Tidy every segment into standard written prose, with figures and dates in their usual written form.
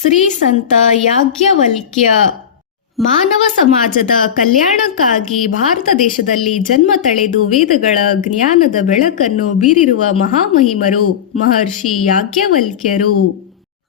ಶ್ರೀ ಸಂತ ಯಾಜ್ಞವಲ್ಕ್ಯ ಮಾನವ ಸಮಾಜದ ಕಲ್ಯಾಣಕ್ಕಾಗಿ ಭಾರತ ದೇಶದಲ್ಲಿ ಜನ್ಮ ತಳೆದು ವೇದಗಳ ಜ್ಞಾನದ ಬೆಳಕನ್ನು ಬೀರಿರುವ ಮಹಾಮಹಿಮರು ಮಹರ್ಷಿ ಯಾಜ್ಞವಲ್ಕ್ಯರು.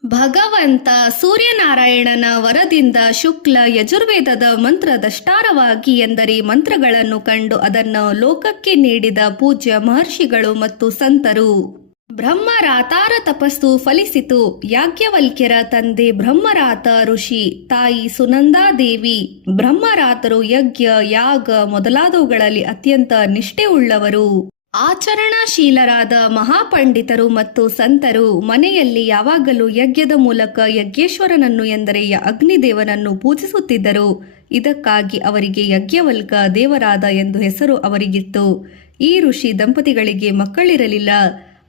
ಭಗವಂತ ಸೂರ್ಯನಾರಾಯಣನ ವರದಿಂದ ಶುಕ್ಲ ಯಜುರ್ವೇದದ ಮಂತ್ರದಷ್ಟಾರವಾಗಿ ಎಂದರೆ ಮಂತ್ರಗಳನ್ನು ಕಂಡು ಅದನ್ನು ಲೋಕಕ್ಕೆ ನೀಡಿದ ಪೂಜ್ಯ ಮಹರ್ಷಿಗಳು ಮತ್ತು ಸಂತರು. ಬ್ರಹ್ಮರಾತಾರ ತಪಸ್ಸು ಫಲಿಸಿತು. ಯಾಜ್ಞವಲ್ಕ್ಯರ ತಂದೆ ಬ್ರಹ್ಮರಾತ ಋಷಿ, ತಾಯಿ ಸುನಂದಾದೇವಿ. ಬ್ರಹ್ಮರಾತರು ಯಜ್ಞ ಯಾಗ ಮೊದಲಾದವುಗಳಲ್ಲಿ ಅತ್ಯಂತ ನಿಷ್ಠೆಯುಳ್ಳವರು, ಆಚರಣಾಶೀಲರಾದ ಮಹಾಪಂಡಿತರು ಮತ್ತು ಸಂತರು. ಮನೆಯಲ್ಲಿ ಯಾವಾಗಲೂ ಯಜ್ಞದ ಮೂಲಕ ಯಜ್ಞೇಶ್ವರನನ್ನು ಎಂದರೆ ಅಗ್ನಿದೇವನನ್ನು ಪೂಜಿಸುತ್ತಿದ್ದರು. ಇದಕ್ಕಾಗಿ ಅವರಿಗೆ ಯಜ್ಞವಲ್ಕ ದೇವರಾದ ಎಂದು ಹೆಸರು ಅವರಿಗಿತ್ತು. ಈ ಋಷಿ ದಂಪತಿಗಳಿಗೆ ಮಕ್ಕಳಿರಲಿಲ್ಲ.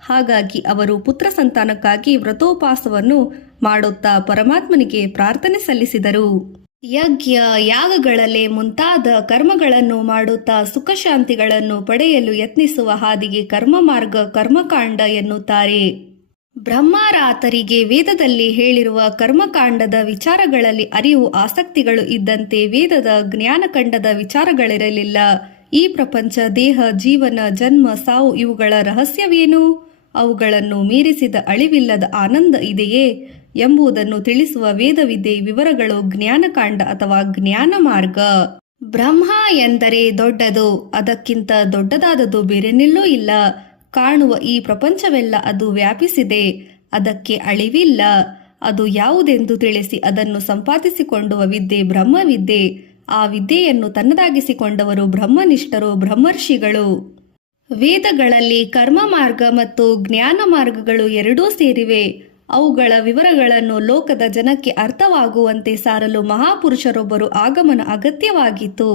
ಹಾಗಾಗಿ ಅವರು ಪುತ್ರ ಸಂತಾನಕ್ಕಾಗಿ ವ್ರತೋಪವಾಸವನ್ನು ಮಾಡುತ್ತಾ ಪರಮಾತ್ಮನಿಗೆ ಪ್ರಾರ್ಥನೆ ಸಲ್ಲಿಸಿದರು. ಯಜ್ಞ ಯಾಗಗಳಲ್ಲೇ ಮುಂತಾದ ಕರ್ಮಗಳನ್ನು ಮಾಡುತ್ತಾ ಸುಖಶಾಂತಿಗಳನ್ನು ಪಡೆಯಲು ಯತ್ನಿಸುವ ಹಾದಿಗೆ ಕರ್ಮ ಮಾರ್ಗ ಕರ್ಮಕಾಂಡ ಎನ್ನುತ್ತಾರೆ. ಬ್ರಹ್ಮರಾತರಿಗೆ ವೇದದಲ್ಲಿ ಹೇಳಿರುವ ಕರ್ಮಕಾಂಡದ ವಿಚಾರಗಳಲ್ಲಿ ಅರಿವು ಆಸಕ್ತಿಗಳು ಇದ್ದಂತೆ ವೇದದ ಜ್ಞಾನಕಂಡದ ವಿಚಾರಗಳಿರಲಿಲ್ಲ. ಈ ಪ್ರಪಂಚ, ದೇಹ, ಜೀವನ, ಜನ್ಮ, ಸಾವು ಇವುಗಳ ರಹಸ್ಯವೇನು? ಅವುಗಳನ್ನು ಮೀರಿಸಿದ ಅಳಿವಿಲ್ಲದ ಆನಂದ ಇದೆಯೇ ಎಂಬುದನ್ನು ತಿಳಿಸುವ ವೇದವಿದ್ಯೆ ವಿವರಗಳು ಜ್ಞಾನಕಾಂಡ ಅಥವಾ ಜ್ಞಾನ ಮಾರ್ಗ. ಬ್ರಹ್ಮ ಎಂದರೆ ದೊಡ್ಡದು, ಅದಕ್ಕಿಂತ ದೊಡ್ಡದಾದದು ಬೇರೆನೆಲ್ಲೂ ಇಲ್ಲ. ಕಾಣುವ ಈ ಪ್ರಪಂಚವೆಲ್ಲ ಅದು ವ್ಯಾಪಿಸಿದೆ, ಅದಕ್ಕೆ ಅಳಿವಿಲ್ಲ. ಅದು ಯಾವುದೆಂದು ತಿಳಿಸಿ ಅದನ್ನು ಸಂಪಾದಿಸಿಕೊಳ್ಳುವ ವಿದ್ಯೆ ಬ್ರಹ್ಮವಿದ್ಯೆ. ಆ ವಿದ್ಯೆಯನ್ನು ತನ್ನದಾಗಿಸಿಕೊಂಡವರು ಬ್ರಹ್ಮನಿಷ್ಠರು, ಬ್ರಹ್ಮರ್ಷಿಗಳು. ವೇದಗಳಲ್ಲಿ ಕರ್ಮ ಮಾರ್ಗ ಮತ್ತು ಜ್ಞಾನ ಮಾರ್ಗಗಳು ಎರಡೂ ಸೇರಿವೆ. ಅವುಗಳ ವಿವರಗಳನ್ನು ಲೋಕದ ಜನಕ್ಕೆ ಅರ್ಥವಾಗುವಂತೆ ಸಾರಲು ಮಹಾಪುರುಷರೊಬ್ಬರು ಆಗಮನ ಅಗತ್ಯವಾಗಿತ್ತು.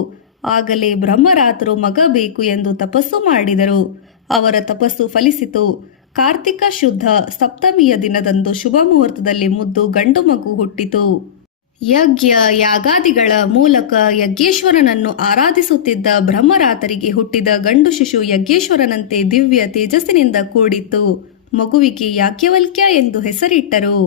ಆಗಲೇ ಬ್ರಹ್ಮರಾತರು ಮಗ ಬೇಕು ಎಂದು ತಪಸ್ಸು ಮಾಡಿದರು. ಅವರ ತಪಸ್ಸು ಫಲಿಸಿತು. ಕಾರ್ತಿಕ ಶುದ್ಧ ಸಪ್ತಮಿಯ ದಿನದಂದು ಶುಭ ಮುಹೂರ್ತದಲ್ಲಿ ಮುದ್ದು ಗಂಡು ಮಗು ಹುಟ್ಟಿತು. ಯಜ್ಞ ಯಾಗಾದಿಗಳ ಮೂಲಕ ಯಜ್ಞೇಶ್ವರನನ್ನು ಆರಾಧಿಸುತ್ತಿದ್ದ ಬ್ರಹ್ಮರಾತರಿಗೆ ಹುಟ್ಟಿದ ಗಂಡು ಶಿಶು ಯಜ್ಞೇಶ್ವರನಂತೆ ದಿವ್ಯ ತೇಜಸ್ಸಿನಿಂದ ಕೂಡಿತ್ತು. ಮಗುವಿಗೆ ಯಾಜ್ಞವಲ್ಕ್ಯ ಎಂದು ಹೆಸರಿಟ್ಟರು.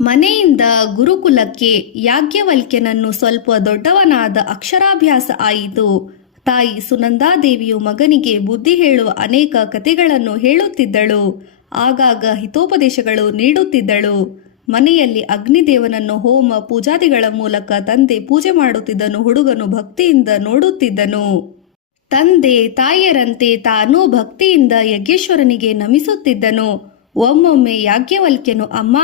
ಮನೆಯಿಂದ ಗುರುಕುಲಕ್ಕೆ ಯಾಜ್ಞವಲ್ಕ್ಯನನ್ನು ಸ್ವಲ್ಪ ದೊಡ್ಡವನಾದ ಅಕ್ಷರಾಭ್ಯಾಸ ಆಯಿತು. ತಾಯಿ ಸುನಂದಾದೇವಿಯು ಮಗನಿಗೆ ಬುದ್ಧಿ ಹೇಳುವ ಅನೇಕ ಕಥೆಗಳನ್ನು ಹೇಳುತ್ತಿದ್ದಳು. ಆಗಾಗ ಹಿತೋಪದೇಶಗಳು ನೀಡುತ್ತಿದ್ದಳು. ಮನೆಯಲ್ಲಿ ಅಗ್ನಿದೇವನನ್ನು ಹೋಮ ಪೂಜಾದಿಗಳ ಮೂಲಕ ತಂದೆ ಪೂಜೆ ಮಾಡುತ್ತಿದ್ದನು. ಹುಡುಗನು ಭಕ್ತಿಯಿಂದ ನೋಡುತ್ತಿದ್ದನು. ತಂದೆ ತಾಯಿಯರಂತೆ ತಾನೂ ಭಕ್ತಿಯಿಂದ ಯಜ್ಞೇಶ್ವರನಿಗೆ ನಮಿಸುತ್ತಿದ್ದನು. ಒಮ್ಮೊಮ್ಮೆ ಯಾಜ್ಞವಲ್ಕ್ಯನು, ಅಮ್ಮ,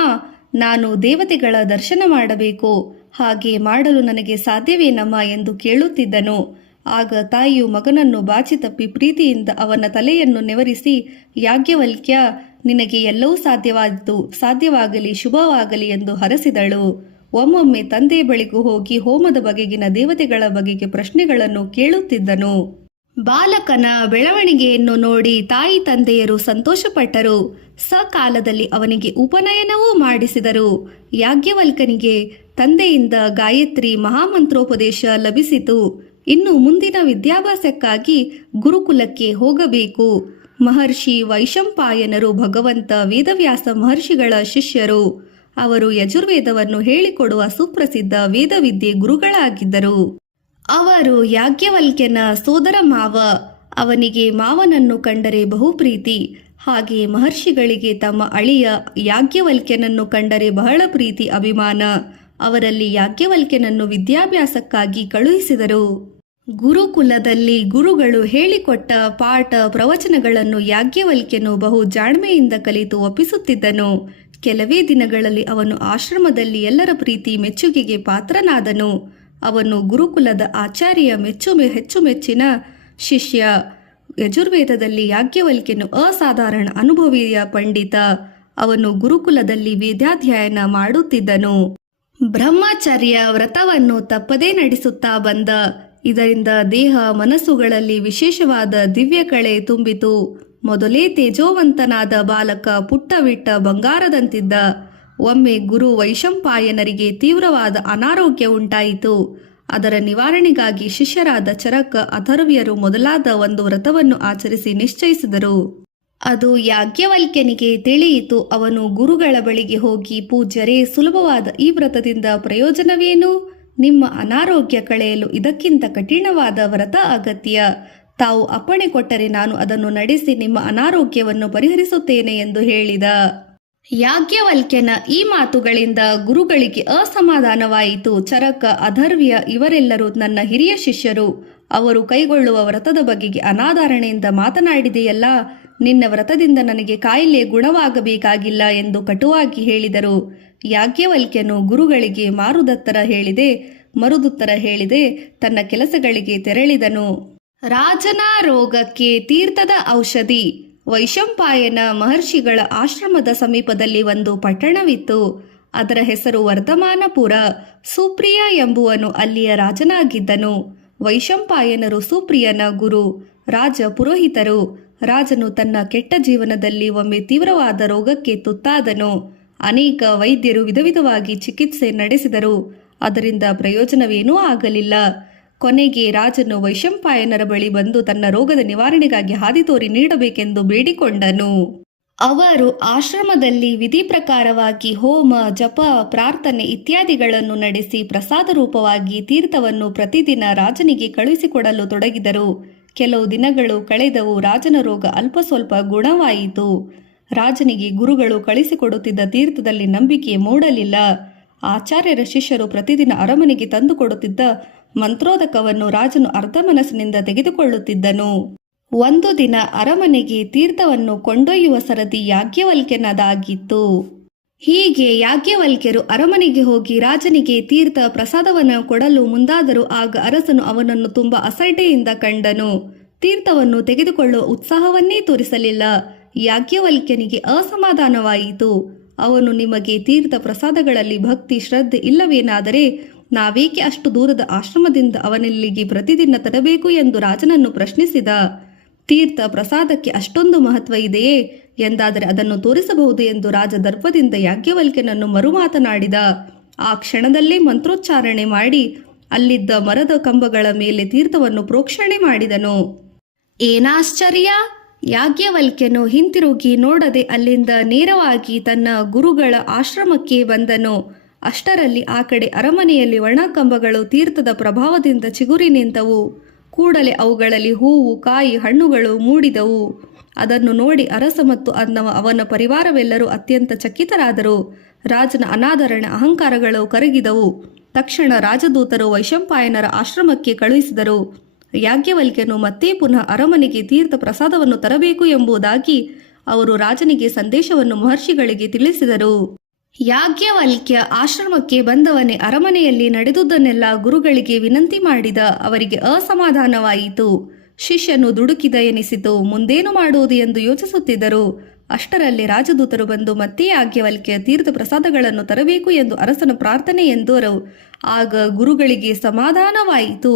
ನಾನು ದೇವತೆಗಳ ದರ್ಶನ ಮಾಡಬೇಕು, ಹಾಗೆ ಮಾಡಲು ನನಗೆ ಸಾಧ್ಯವೇನಮ್ಮ ಎಂದು ಕೇಳುತ್ತಿದ್ದನು. ಆಗ ತಾಯಿಯು ಮಗನನ್ನು ಬಾಚಿ ತಪ್ಪಿ ಪ್ರೀತಿಯಿಂದ ಅವನ ತಲೆಯನ್ನು ನೆವರಿಸಿ, ಯಾಜ್ಞವಲ್ಕ್ಯ, ನಿನಗೆ ಎಲ್ಲವೂ ಸಾಧ್ಯವಾಯಿತು, ಸಾಧ್ಯವಾಗಲಿ, ಶುಭವಾಗಲಿ ಎಂದು ಹರಸಿದಳು. ಒಮ್ಮೊಮ್ಮೆ ತಂದೆ ಬಳಿಗೂ ಹೋಗಿ ಹೋಮದ ಬಗೆಗಿನ ದೇವತೆಗಳ ಬಗೆಗೆ ಪ್ರಶ್ನೆಗಳನ್ನು ಕೇಳುತ್ತಿದ್ದನು. ಬಾಲಕನ ಬೆಳವಣಿಗೆಯನ್ನು ನೋಡಿ ತಾಯಿ ತಂದೆಯರು ಸಂತೋಷಪಟ್ಟರು. ಸಕಾಲದಲ್ಲಿ ಅವನಿಗೆ ಉಪನಯನವೂ ಮಾಡಿಸಿದರು. ಯಾಜ್ಞವಲ್ಕನಿಗೆ ತಂದೆಯಿಂದ ಗಾಯತ್ರಿ ಮಹಾಮಂತ್ರೋಪದೇಶ ಲಭಿಸಿತು. ಇನ್ನು ಮುಂದಿನ ವಿದ್ಯಾಭ್ಯಾಸಕ್ಕಾಗಿ ಗುರುಕುಲಕ್ಕೆ ಹೋಗಬೇಕು. ಮಹರ್ಷಿ ವೈಶಂಪಾಯನರು ಭಗವಂತ ವೇದವ್ಯಾಸ ಮಹರ್ಷಿಗಳ ಶಿಷ್ಯರು. ಅವರು ಯಜುರ್ವೇದವನ್ನು ಹೇಳಿಕೊಡುವ ಸುಪ್ರಸಿದ್ಧ ವೇದವಿದ್ಯೆ ಗುರುಗಳಾಗಿದ್ದರು. ಅವರು ಯಾಜ್ಞವಲ್ಕ್ಯನ ಸೋದರ ಮಾವ. ಅವನಿಗೆ ಮಾವನನ್ನು ಕಂಡರೆ ಬಹುಪ್ರೀತಿ. ಹಾಗೆ ಮಹರ್ಷಿಗಳಿಗೆ ತಮ್ಮ ಅಳಿಯ ಯಾಜ್ಞವಲ್ಕ್ಯನನ್ನು ಕಂಡರೆ ಬಹಳ ಪ್ರೀತಿ, ಅಭಿಮಾನ. ಅವರಲ್ಲಿ ಯಾಜ್ಞವಲ್ಕ್ಯನನ್ನು ವಿದ್ಯಾಭ್ಯಾಸಕ್ಕಾಗಿ ಕಳುಹಿಸಿದರು. ಗುರುಕುಲದಲ್ಲಿ ಗುರುಗಳು ಹೇಳಿಕೊಟ್ಟ ಪಾಠ ಪ್ರವಚನಗಳನ್ನು ಯಾಜ್ಞವಲ್ಕ್ಯನು ಬಹು ಜಾಣ್ಮೆಯಿಂದ ಕಲಿತು ಒಪ್ಪಿಸುತ್ತಿದ್ದನು. ಕೆಲವೇ ದಿನಗಳಲ್ಲಿ ಅವನು ಆಶ್ರಮದಲ್ಲಿ ಎಲ್ಲರ ಪ್ರೀತಿ ಮೆಚ್ಚುಗೆಗೆ ಪಾತ್ರನಾದನು. ಅವನು ಗುರುಕುಲದ ಆಚಾರ್ಯ ಹೆಚ್ಚು ಮೆಚ್ಚಿನ ಶಿಷ್ಯ. ಯಜುರ್ವೇದದಲ್ಲಿ ಯಾಜ್ಞವಲ್ಕ್ಯನು ಅಸಾಧಾರಣ ಅನುಭವಿಯ ಪಂಡಿತ. ಅವನು ಗುರುಕುಲದಲ್ಲಿ ವೇದಾಧ್ಯಯನ ಮಾಡುತ್ತಿದ್ದನು. ಬ್ರಹ್ಮಚರ್ಯ ವ್ರತವನ್ನು ತಪ್ಪದೇ ನಡೆಸುತ್ತಾ ಬಂದ. ಇದರಿಂದ ದೇಹ ಮನಸ್ಸುಗಳಲ್ಲಿ ವಿಶೇಷವಾದ ದಿವ್ಯ ಕಳೆ ತುಂಬಿತು. ಮೊದಲೇ ತೇಜೋವಂತನಾದ ಬಾಲಕ ಪುಟ್ಟವಿಟ್ಟ ಬಂಗಾರದಂತಿದ್ದ. ಒಮ್ಮೆ ಗುರು ವೈಶಂಪಾಯನರಿಗೆ ತೀವ್ರವಾದ ಅನಾರೋಗ್ಯ ಉಂಟಾಯಿತು. ಅದರ ನಿವಾರಣೆಗಾಗಿ ಶಿಷ್ಯರಾದ ಚರಕ, ಅಥರ್ವ್ಯರು ಮೊದಲಾದ ಒಂದು ವ್ರತವನ್ನು ಆಚರಿಸಿ ನಿಶ್ಚಯಿಸಿದರು. ಅದು ಯಾಜ್ಞವಲ್ಕ್ಯನಿಗೆ ತಿಳಿಯಿತು. ಅವನು ಗುರುಗಳ ಬಳಿಗೆ ಹೋಗಿ, ಪೂಜ್ಯರೇ, ಸುಲಭವಾದ ಈ ವ್ರತದಿಂದ ಪ್ರಯೋಜನವೇನು? ನಿಮ್ಮ ಅನಾರೋಗ್ಯ ಕಳೆಯಲು ಇದಕ್ಕಿಂತ ಕಠಿಣವಾದ ವ್ರತ ಅಗತ್ಯ. ತಾವು ಅಪ್ಪಣೆ ಕೊಟ್ಟರೆ ನಾನು ಅದನ್ನು ನಡೆಸಿ ನಿಮ್ಮ ಅನಾರೋಗ್ಯವನ್ನು ಪರಿಹರಿಸುತ್ತೇನೆ ಎಂದು ಹೇಳಿದ. ಯಾಜ್ಞವಲ್ಕ್ಯನ ಈ ಮಾತುಗಳಿಂದ ಗುರುಗಳಿಗೆ ಅಸಮಾಧಾನವಾಯಿತು. ಚರಕ, ಅಧರ್ವ್ಯ ಇವರೆಲ್ಲರೂ ನನ್ನ ಹಿರಿಯ ಶಿಷ್ಯರು. ಅವರು ಕೈಗೊಳ್ಳುವ ವ್ರತದ ಬಗೆಗೆ ಅನಾದರಣೆಯಿಂದ ಮಾತನಾಡಿದೆಯಲ್ಲ. ನಿನ್ನ ವ್ರತದಿಂದ ನನಗೆ ಕಾಯಿಲೆ ಗುಣವಾಗಬೇಕಾಗಿಲ್ಲ ಎಂದು ಕಟುವಾಗಿ ಹೇಳಿದರು. ಯಾಜ್ಞವಲ್ಕ್ಯನು ಗುರುಗಳಿಗೆ ಮರುದುತ್ತರ ಹೇಳಿದೆ ತನ್ನ ಕೆಲಸಗಳಿಗೆ ತೆರಳಿದನು. ರಾಜನ ರೋಗಕ್ಕೆ ತೀರ್ಥದ ಔಷಧಿ. ವೈಶಂಪಾಯನ ಮಹರ್ಷಿಗಳ ಆಶ್ರಮದ ಸಮೀಪದಲ್ಲಿ ಒಂದು ಪಟ್ಟಣವಿತ್ತು. ಅದರ ಹೆಸರು ವರ್ಧಮಾನಪುರ. ಸುಪ್ರಿಯ ಎಂಬುವನು ಅಲ್ಲಿಯ ರಾಜನಾಗಿದ್ದನು. ವೈಶಂಪಾಯನರು ಸುಪ್ರಿಯನ ಗುರು, ರಾಜ ಪುರೋಹಿತರು. ರಾಜನು ತನ್ನ ಕೆಟ್ಟ ಜೀವನದಲ್ಲಿ ಒಮ್ಮೆ ತೀವ್ರವಾದ ರೋಗಕ್ಕೆ ತುತ್ತಾದನು. ಅನೇಕ ವೈದ್ಯರು ವಿಧವಿಧವಾಗಿ ಚಿಕಿತ್ಸೆ ನಡೆಸಿದರು. ಅದರಿಂದ ಪ್ರಯೋಜನವೇನೂ ಆಗಲಿಲ್ಲ. ಕೊನೆಗೆ ರಾಜನು ವೈಶಂಪಾಯನರ ಬಳಿ ಬಂದು ತನ್ನ ರೋಗದ ನಿವಾರಣೆಗಾಗಿ ಹಾದಿತೋರಿ ನೀಡಬೇಕೆಂದು ಬೇಡಿಕೊಂಡನು. ಅವರು ಆಶ್ರಮದಲ್ಲಿ ವಿಧಿ ಪ್ರಕಾರವಾಗಿ ಹೋಮ, ಜಪ, ಪ್ರಾರ್ಥನೆ ಇತ್ಯಾದಿಗಳನ್ನು ನಡೆಸಿ ಪ್ರಸಾದ ರೂಪವಾಗಿ ತೀರ್ಥವನ್ನು ಪ್ರತಿದಿನ ರಾಜನಿಗೆ ಕಳುಹಿಸಿಕೊಡಲು ತೊಡಗಿದರು. ಕೆಲವು ದಿನಗಳು ಕಳೆದವು. ರಾಜನ ರೋಗ ಅಲ್ಪ ಸ್ವಲ್ಪ ಗುಣವಾಯಿತು. ರಾಜನಿಗೆ ಗುರುಗಳು ಕಳಿಸಿಕೊಡುತ್ತಿದ್ದ ತೀರ್ಥದಲ್ಲಿ ನಂಬಿಕೆ ಮೂಡಲಿಲ್ಲ. ಆಚಾರ್ಯರ ಶಿಷ್ಯರು ಪ್ರತಿದಿನ ಅರಮನೆಗೆ ತಂದುಕೊಡುತ್ತಿದ್ದ ಮಂತ್ರೋದಕವನ್ನು ರಾಜನು ಅರ್ಧ ಮನಸ್ಸಿನಿಂದ ತೆಗೆದುಕೊಳ್ಳುತ್ತಿದ್ದನು. ಒಂದು ದಿನ ಅರಮನೆಗೆ ತೀರ್ಥವನ್ನು ಕೊಂಡೊಯ್ಯುವ ಸರದಿ ಯಾಜ್ಞವಲ್ಕ್ಯನದಾಗಿತ್ತು. ಹೀಗೆ ಯಾಜ್ಞವಲ್ಕ್ಯರು ಅರಮನೆಗೆ ಹೋಗಿ ರಾಜನಿಗೆ ತೀರ್ಥ ಪ್ರಸಾದವನ್ನು ಕೊಡಲು ಮುಂದಾದರು. ಆಗ ಅರಸನು ಅವನನ್ನು ತುಂಬ ಅಸಡ್ಡೆಯಿಂದ ಕಂಡನು. ತೀರ್ಥವನ್ನು ತೆಗೆದುಕೊಳ್ಳುವ ಉತ್ಸಾಹವನ್ನೇ ತೋರಿಸಲಿಲ್ಲ. ಯಾಜ್ಞವಲ್ಕ್ಯನಿಗೆ ಅಸಮಾಧಾನವಾಯಿತು. ಅವನು, ನಿಮಗೆ ತೀರ್ಥ ಪ್ರಸಾದಗಳಲ್ಲಿ ಭಕ್ತಿ ಶ್ರದ್ಧೆ ಇಲ್ಲವೇನಾದರೆ ನಾವೇಕೆ ಅಷ್ಟು ದೂರದ ಆಶ್ರಮದಿಂದ ಅವನಿಲ್ಲಿಗೆ ಪ್ರತಿದಿನ ತರಬೇಕು ಎಂದು ರಾಜನನ್ನು ಪ್ರಶ್ನಿಸಿದ. ತೀರ್ಥ ಪ್ರಸಾದಕ್ಕೆ ಅಷ್ಟೊಂದು ಮಹತ್ವ ಇದೆಯೇ ಎಂದಾದರೆ ಅದನ್ನು ತೋರಿಸಬಹುದು ಎಂದು ರಾಜ ದರ್ಪದಿಂದ ಯಾಜ್ಞವಲ್ಕ್ಯನನ್ನು ಮರುಮಾತನಾಡಿದ. ಆ ಕ್ಷಣದಲ್ಲೇ ಮಂತ್ರೋಚ್ಚಾರಣೆ ಮಾಡಿ ಅಲ್ಲಿದ್ದ ಮರದ ಕಂಬಗಳ ಮೇಲೆ ತೀರ್ಥವನ್ನು ಪ್ರೋಕ್ಷಣೆ ಮಾಡಿದನು. ಏನಾಶ್ಚರ್ಯ! ಯಾಜ್ಞವಲ್ಕ್ಯನು ಹಿಂತಿರುಗಿ ನೋಡದೆ ಅಲ್ಲಿಂದ ನೇರವಾಗಿ ತನ್ನ ಗುರುಗಳ ಆಶ್ರಮಕ್ಕೆ ಬಂದನು. ಅಷ್ಟರಲ್ಲಿ ಆ ಕಡೆ ಅರಮನೆಯಲ್ಲಿ ಒಣಕಂಬಗಳು ತೀರ್ಥದ ಪ್ರಭಾವದಿಂದ ಚಿಗುರಿ ನಿಂತವು. ಕೂಡಲೇ ಅವುಗಳಲ್ಲಿ ಹೂವು, ಕಾಯಿ, ಹಣ್ಣುಗಳು ಮೂಡಿದವು. ಅದನ್ನು ನೋಡಿ ಅರಸ ಮತ್ತು ಅವನ ಪರಿವಾರವೆಲ್ಲರೂ ಅತ್ಯಂತ ಚಕಿತರಾದರು. ರಾಜನ ಅನಾದರಣ ಅಹಂಕಾರಗಳು ಕರಗಿದವು. ತಕ್ಷಣ ರಾಜದೂತರು ವೈಶಂಪಾಯನರ ಆಶ್ರಮಕ್ಕೆ ಕಳುಹಿಸಿದರು. ಯಾಜ್ಞವಲ್ಕ್ಯನು ಮತ್ತೆ ಪುನಃ ಅರಮನೆಗೆ ತೀರ್ಥ ಪ್ರಸಾದವನ್ನು ತರಬೇಕು ಎಂಬುದಾಗಿ ಅವರು ರಾಜನಿಗೆ ಸಂದೇಶವನ್ನು ಮಹರ್ಷಿಗಳಿಗೆ ತಿಳಿಸಿದರು. ಯಾಜ್ಞವಲ್ಕ್ಯ ಆಶ್ರಮಕ್ಕೆ ಬಂದವನೇ ಅರಮನೆಯಲ್ಲಿ ನಡೆದುದನ್ನೆಲ್ಲ ಗುರುಗಳಿಗೆ ವಿನಂತಿ ಮಾಡಿದ. ಅವರಿಗೆ ಅಸಮಾಧಾನವಾಯಿತು. ಶಿಷ್ಯನು ದುಡುಕಿದ ಎನಿಸಿತು. ಮುಂದೇನು ಮಾಡುವುದು ಎಂದು ಯೋಚಿಸುತ್ತಿದ್ದರು. ಅಷ್ಟರಲ್ಲಿ ರಾಜದೂತರು ಬಂದು ಮತ್ತೆ ಯಾಜ್ಞವಲ್ಕ್ಯ ತೀರ್ಥ ಪ್ರಸಾದಗಳನ್ನು ತರಬೇಕು ಎಂದು ಅರಸನ ಪ್ರಾರ್ಥನೆ ಎಂದರು. ಆಗ ಗುರುಗಳಿಗೆ ಸಮಾಧಾನವಾಯಿತು.